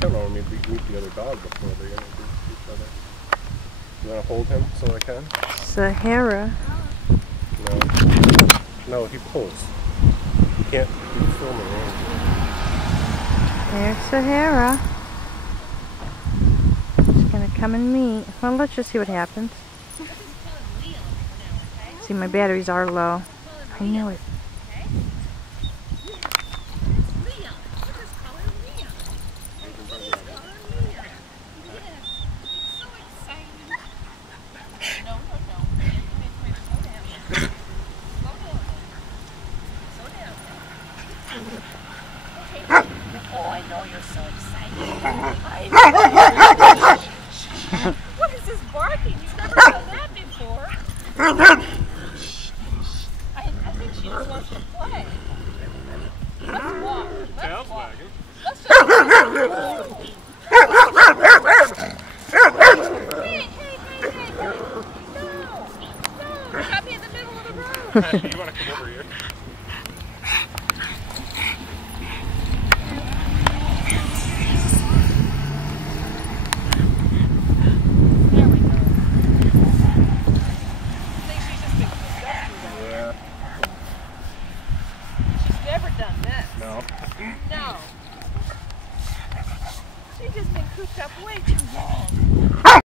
kind of want to meet the other dog before they introduce each other. You want to hold him so I can? Sahara. No. No, he pulls. You can't do filming, right? There's Sahara. She's gonna come and meet. Well, let's just see what happens. See, my batteries are low. I knew it. Oh, I know you're so excited. What is this barking? You've never done that before. I think she just wants to play. Let's walk. Let's walk. Let's just Hey. No. You got me in the middle of the road. You want to come over here? Never done this. No. No. She's just been cooped up way too long.